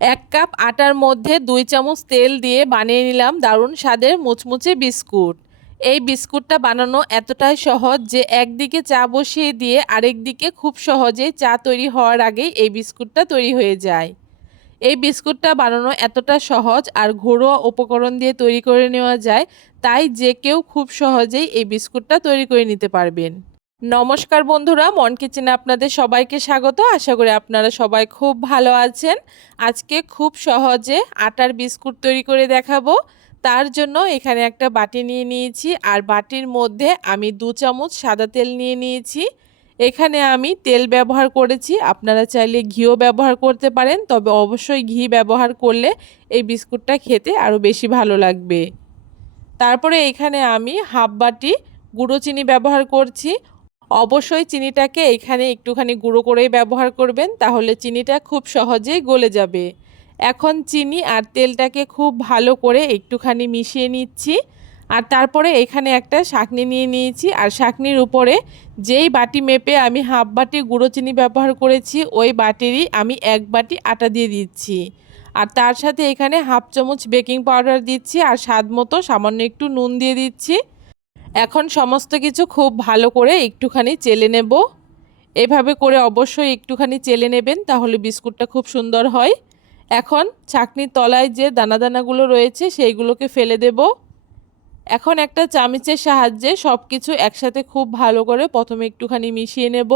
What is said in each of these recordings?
এক কাপ আটার মধ্যে দুই চামচ তেল দিয়ে বানিয়ে নিলাম দারুণ স্বাদের মুচমুচে বিস্কুট। এই বিস্কুটটা বানানো এতটাই সহজ যে একদিকে চা বসিয়ে দিয়ে আরেক দিকে খুব সহজেই চা তৈরি হওয়ার আগেই এই বিস্কুটটা তৈরি হয়ে যায়। এই বিস্কুটটা বানানো এতটা সহজ আর ঘরোয়া উপকরণ দিয়ে তৈরি করে নেওয়া যায়, তাই যে কেউ খুব সহজেই এই বিস্কুটটা তৈরি করে নিতে পারবেন। নমস্কার বন্ধুরা, মন কিচেনে আপনাদের সবাইকে স্বাগত। আশা করি আপনারা সবাই খুব ভালো আছেন। আজকে খুব সহজে আটার বিস্কুট তৈরি করে দেখাবো। তার জন্য এখানে একটা বাটি নিয়ে নিয়েছি, আর বাটির মধ্যে আমি দু চামচ সাদা তেল নিয়ে নিয়েছি। এখানে আমি তেল ব্যবহার করেছি, আপনারা চাইলে ঘিও ব্যবহার করতে পারেন, তবে অবশ্যই ঘি ব্যবহার করলে এই বিস্কুটটা খেতে আরও বেশি ভালো লাগবে। তারপরে এখানে আমি হাফ বাটি গুঁড়ো চিনি ব্যবহার করছি অবশ্যই চিনিটাকে এখানে একটুখানি গুঁড়ো করেই ব্যবহার করবেন, তাহলে চিনিটা খুব সহজেই গলে যাবে। এখন চিনি আর তেলটাকে খুব ভালো করে একটুখানি মিশিয়ে নিচ্ছি। আর তারপরে এখানে একটা শাকনি নিয়ে নিয়েছি। আর শাকনির উপরে যেই বাটি মেপে আমি হাফ বাটি গুঁড়ো চিনি ব্যবহার করেছি, ওই বাটিরই আমি এক বাটি আটা দিয়ে দিচ্ছি। আর তার সাথে এখানে হাফ চামচ বেকিং পাউডার দিচ্ছি। আর স্বাদ মতো সামান্য একটু নুন দিয়ে দিচ্ছি। এখন সমস্ত কিছু খুব ভালো করে একটুখানি চেলে নেব। এভাবে করে অবশ্যই একটুখানি চেলে নেবেন, তাহলে বিস্কুটটা খুব সুন্দর হয়। এখন চাকনির তলায় যে দানা দানাগুলো রয়েছে, সেইগুলোকে ফেলে দেব। এখন একটা চামিচের সাহায্যে সব কিছু একসাথে খুব ভালো করে প্রথমে একটুখানি মিশিয়ে নেব।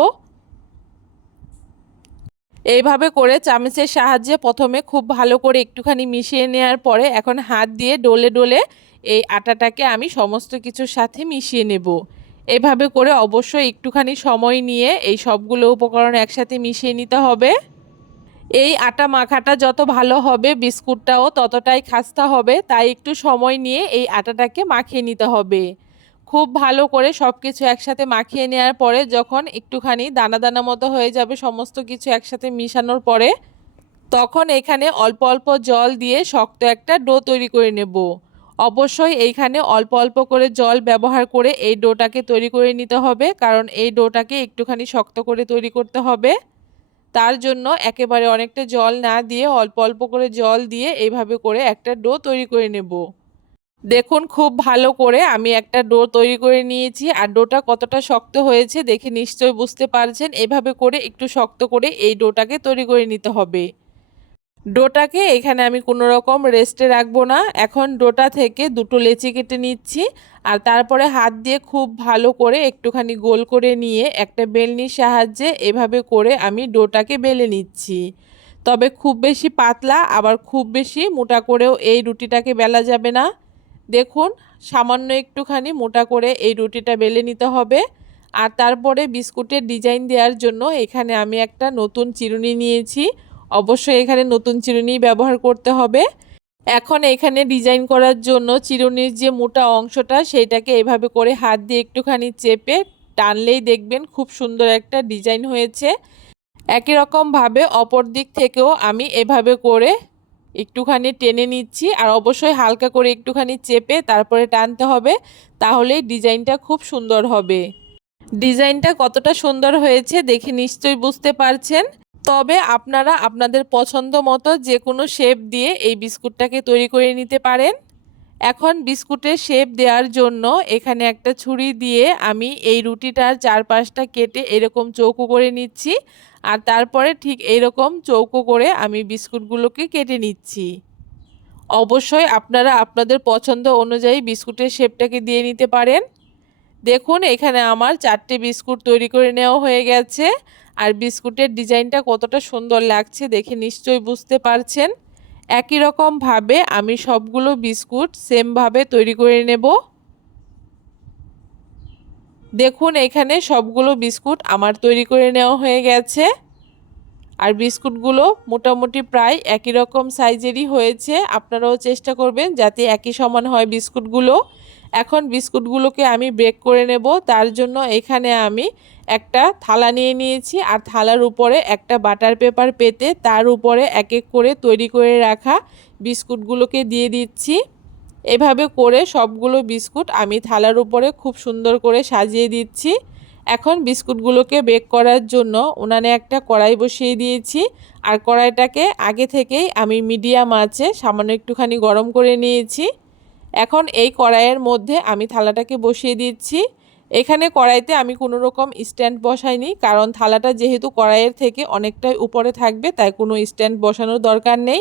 এইভাবে করে চামচের সাহায্যে প্রথমে খুব ভালো করে একটুখানি মিশিয়ে নেওয়ার পরে এখন হাত দিয়ে ডলে ডলে এই আটাটাকে আমি সমস্ত কিছুর সাথে মিশিয়ে নেব। এভাবে করে অবশ্যই একটুখানি সময় নিয়ে এই সবগুলো উপকরণ একসাথে মিশিয়ে নিতে হবে। এই আটা মাখাটা যত ভালো হবে, বিস্কুটটাও ততটাই খাস্তা হবে, তাই একটু সময় নিয়ে এই আটাটাকে মাখিয়ে নিতে হবে। খুব ভালো করে সব কিছু একসাথে মাখিয়ে নেওয়ার পরে যখন একটুখানি দানা দানা মতো হয়ে যাবে সমস্ত কিছু একসাথে মিশানোর পরে, তখন এখানে অল্প অল্প জল দিয়ে শক্ত একটা ডো তৈরি করে নেব। অবশ্যই এইখানে অল্প অল্প করে জল ব্যবহার করে এই ডোটাকে তৈরি করে নিতে হবে, কারণ এই ডোটাকে একটুখানি শক্ত করে তৈরি করতে হবে। তার জন্য একেবারে অনেকটা জল না দিয়ে অল্প অল্প করে জল দিয়ে এইভাবে করে একটা ডো তৈরি করে নেব। দেখুন, খুব ভালো করে আমি একটা ডো তৈরি করে নিয়েছি আর ডোটা কতটা শক্ত হয়েছে দেখে নিশ্চয়ই বুঝতে পারছেন। এভাবে করে একটু শক্ত করে এই ডোটাকে তৈরি করে নিতে হবে। ডোটাকে এখানে আমি কোনো রকম রেস্টে রাখব না। এখন ডোটা থেকে দুটো লেচি কেটে নিচ্ছি আর তারপরে হাত দিয়ে খুব ভালো করে একটুখানি গোল করে নিয়ে একটা বেলনির সাহায্যে এভাবে করে আমি ডোটাকে বেলে নিচ্ছি। তবে খুব বেশি পাতলা, আবার খুব বেশি মোটা করেও এই রুটিটাকে বেলা যাবে না। দেখুন, সামান্য একটুখানি মোটা করে এই রুটিটা বেলে নিতে হবে। আর তারপরে বিস্কুটের ডিজাইন দেওয়ার জন্য এখানে আমি একটা নতুন চিরুনি নিয়েছি। অবশ্যই এখানে নতুন চিরুনি ব্যবহার করতে হবে। এখন এখানে ডিজাইন করার জন্য চিরুনির যে মোটা অংশটা সেইটাকে এভাবে করে হাত দিয়ে একটুখানি চেপে টানলেই দেখবেন খুব সুন্দর একটা ডিজাইন হয়েছে। একই রকমভাবে অপর দিক থেকেও আমি এভাবে করে একটুখানি টেনে নিচ্ছি আর অবশ্যই হালকা করে একটুখানি চেপে তারপরে টানতে হবে তাহলে ডিজাইনটা খুব সুন্দর হবে। ডিজাইনটা কতটা সুন্দর হয়েছে দেখে নিশ্চয়ই বুঝতে পারছেন। তবে আপনারা আপনাদের পছন্দ মতো যে কোনো শেপ দিয়ে এই বিস্কুটটাকে তৈরি করে নিতে পারেন। এখন বিস্কুটের শেপ দেওয়ার জন্য এখানে একটা ছুরি দিয়ে আমি এই রুটিটার চারপাশটা কেটে এরকম চৌকো করে নিচ্ছি। আর তারপরে ঠিক এইরকম চৌকো করে আমি বিস্কুটগুলোকে কেটে নিচ্ছি। অবশ্যই আপনারা আপনাদের পছন্দ অনুযায়ী বিস্কুটের শেপটাকে দিয়ে নিতে পারেন। দেখুন, এখানে আমার চারটে বিস্কুট তৈরি করে নেওয়া হয়ে গেছে। আর বিস্কুটের ডিজাইনটা কতটা সুন্দর লাগছে দেখে নিশ্চয়ই বুঝতে পারছেন। একই রকমভাবে আমি সবগুলো বিস্কুট সেমভাবে তৈরি করে নেব। দেখুন, এখানে সবগুলো বিস্কুট আমার তৈরি করে নেওয়া হয়ে গেছে। আর বিস্কুটগুলো মোটামুটি প্রায় একই রকম সাইজেরই হয়েছে। আপনারাও চেষ্টা করবেন যাতে একই সমান হয় বিস্কুটগুলো। এখন বিস্কুটগুলোকে আমি ব্রেক করে নেব। তার জন্য এখানে আমি একটা থালা নিয়ে নিয়েছি। আর থালার উপরে একটা বাটার পেপার পেতে তার উপরে এক এক করে তৈরি করে রাখা বিস্কুটগুলোকে দিয়ে দিচ্ছি। এভাবে করে সবগুলো বিস্কুট আমি থালার উপরে খুব সুন্দর করে সাজিয়ে দিচ্ছি। এখন বিস্কুটগুলোকে বেক করার জন্য উনানে একটা কড়াই বসিয়ে দিয়েছি। আর কড়াইটাকে আগে থেকেই আমি মিডিয়াম আছে, সামান্য একটুখানি গরম করে নিয়েছি। এখন এই কড়াইয়ের মধ্যে আমি থালাটাকে বসিয়ে দিচ্ছি। এখানে কড়াইতে আমি কোনো রকম স্ট্যান্ড বসাইনি, কারণ থালাটা যেহেতু কড়াইয়ের থেকে অনেকটাই উপরে থাকবে, তাই কোনো স্ট্যান্ড বসানোর দরকার নেই।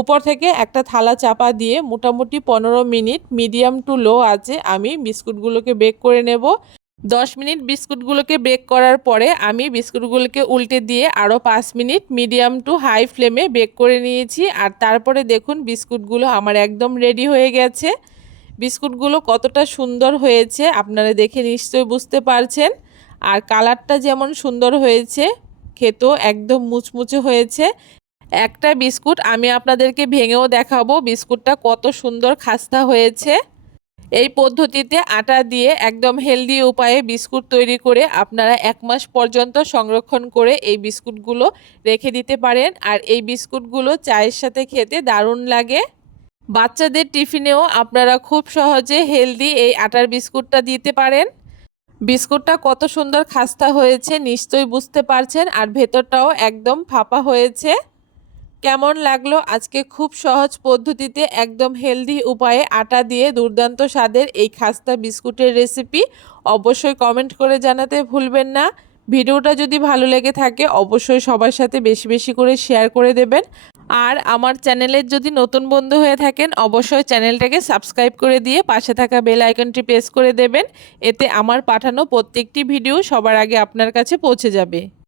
উপর থেকে একটা থালা চাপা দিয়ে মোটামুটি পনেরো মিনিট মিডিয়াম টু লো আছে, আমি বিস্কুটগুলোকে বেক করে নেব। দশ মিনিট বিস্কুটগুলোকে বেক করার পরে আমি বিস্কুটগুলোকে উল্টে দিয়ে আরও পাঁচ মিনিট মিডিয়াম টু হাই ফ্লেমে বেক করে নিয়েছি। আর তারপরে দেখুন বিস্কুটগুলো আমার একদম রেডি হয়ে গেছে। বিস্কুটগুলো কতটা সুন্দর হয়েছে আপনারা দেখে নিশ্চয়ই বুঝতে পারছেন। আর কালারটা যেমন সুন্দর হয়েছে, খেতেও একদম মুচমুচে হয়েছে। একটা বিস্কুট আমি আপনাদেরকে ভেঙেও দেখাবো। বিস্কুটটা কত সুন্দর খাস্তা হয়েছে। এই পদ্ধতিতে আটা দিয়ে একদম হেলদি উপায়ে বিস্কুট তৈরি করে আপনারা এক মাস পর্যন্ত সংরক্ষণ করে এই বিস্কুটগুলো রেখে দিতে পারেন। আর এই বিস্কুটগুলো চায়ের সাথে খেতে দারুণ লাগে। বাচ্চাদের টিফিনেও আপনারা খুব সহজে হেলদি এই আটার বিস্কুটটা দিতে পারেন। বিস্কুটটা কত সুন্দর খাস্তা হয়েছে নিশ্চয়ই বুঝতে পারছেন, আর ভেতরটাও একদম ফাঁপা হয়েছে। কেমন লাগল আজকে খুব সহজ পদ্ধতিতে একদম হেলদি উপায়ে আটা দিয়ে দুর্দান্ত স্বাদের এই খাস্তা বিস্কুটের রেসিপি অবশ্যই কমেন্ট করে জানাতে ভুলবেন না। ভিডিওটা যদি ভালো লেগে থাকে অবশ্যই সবার সাথে বেশি বেশি করে শেয়ার করে দেবেন। আর আমার চ্যানেলের যদি নতুন বন্ধু হয়ে থাকেন অবশ্যই চ্যানেলটাকে সাবস্ক্রাইব করে দিয়ে পাশে থাকা বেল আইকনটি প্রেস করে দেবেন। এতে আমার পাঠানো প্রত্যেকটি ভিডিও সবার আগে আপনার কাছে পৌঁছে যাবে।